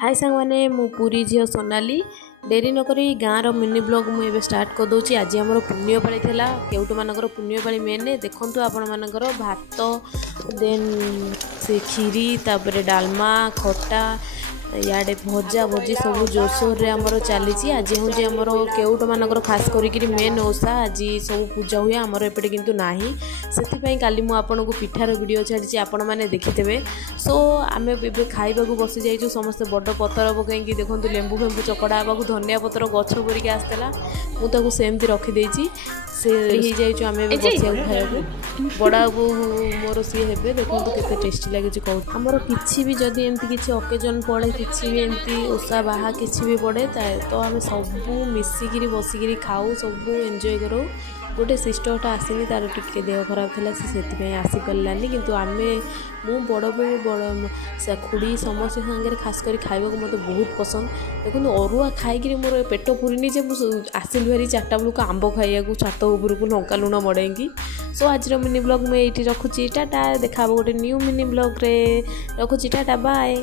हाय सांगने मु पूरी झील सोनाली डेरी नक गाँव मिनी ब्लॉग मुझे स्टार्ट कर दूँ। आज आम पुण्यपाली था केउट मानकर पुण्यपाली मेन देखूँ आपण मानकर भात देन से खीरी तापर डालमा खटा याडे भजा भजी सब जोरसोर रे आमर चली। आज हूँ आमर केउट मानकर खास करी मेन ओषा आज सब पूजा हुए आमर एपटे किंतु नाही से काली मु आपन को पिठार वीडियो छाड़ी आपण मैंने देखिथे। सो आम ए खाइबा बसी जाइए समस्ते बड़ पतर पकईकि देखो लेंबू फेंबू चकड़ा हाँ धनिया पतर गछ परिक आसला मुझे सेमती रखीदे से आम बसिया खाया बड़ा बो मोर सी हे देखो केते टेस्टी लगे कह आमर कि भी जदि एमती किसी ओकेजन पड़े किसी भी एमती ओषा बाहा किसी भी पड़े तो आम सबू मिसिकी बसिकी खाऊ सब एंजॉय करूँ। गोटे सिस्टरटा आसनी तार टिके देह खराब थी से आसी पारानी किंतु आमे मु बड़ बो बड़ खुड़ी समस्त सागर खास कर खाइबा को मत बहुत पसंद। देखो अरुआ खाई मोर पेट पुरीनी जे आसिल भारी 4टा बेलू आंब खाइबा छात उपरक लंका लुण मड़ेगी। सो आज मिनी ब्लॉग मुझे रखुची टाटा देखा गोटे न्यू मिनी ब्लॉग रे रखुची टाटा बाय।